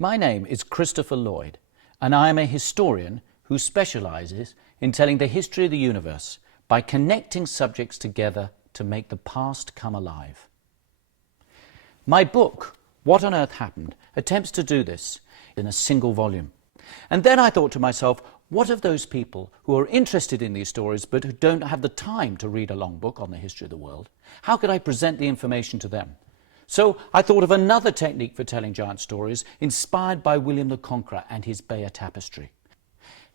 My name is Christopher Lloyd, and I am a historian who specialises in telling the history of the universe by connecting subjects together to make the past come alive. My book, What on Earth Happened, attempts to do this in a single volume. And then I thought to myself, what of those people who are interested in these stories but who don't have the time to read a long book on the history of the world? How could I present the information to them? So I thought of another technique for telling giant stories inspired by William the Conqueror and his Bayeux Tapestry.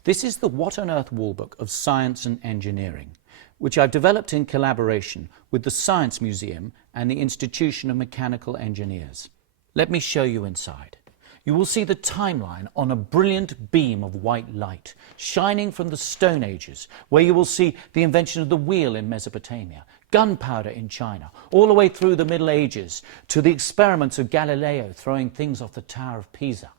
This is the What on Earth Wallbook of Science and Engineering, which I've developed in collaboration with the Science Museum and the Institution of Mechanical Engineers. Let me show you inside. You will see the timeline on a brilliant beam of white light shining from the Stone Ages, where you will see the invention of the wheel in Mesopotamia, gunpowder in China, all the way through the Middle Ages to the experiments of Galileo throwing things off the Tower of Pisa.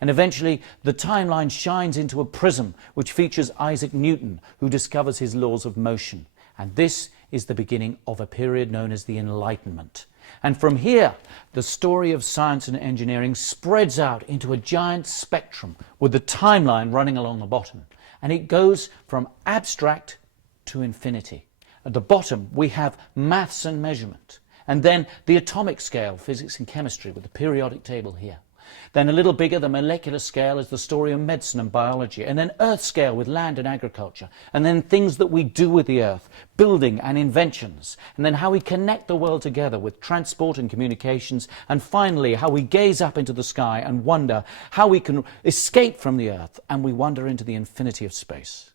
And eventually the timeline shines into a prism which features Isaac Newton, who discovers his laws of motion. And this is the beginning of a period known as the Enlightenment. And from here, the story of science and engineering spreads out into a giant spectrum with the timeline running along the bottom. And it goes from abstract to infinity. At the bottom, we have maths and measurement. And then the atomic scale, physics and chemistry, with the periodic table here. Then a little bigger, the molecular scale, is the story of medicine and biology. And then earth scale with land and agriculture. And then things that we do with the earth, building and inventions. And then how we connect the world together with transport and communications. And finally, how we gaze up into the sky and wonder how we can escape from the earth and we wander into the infinity of space.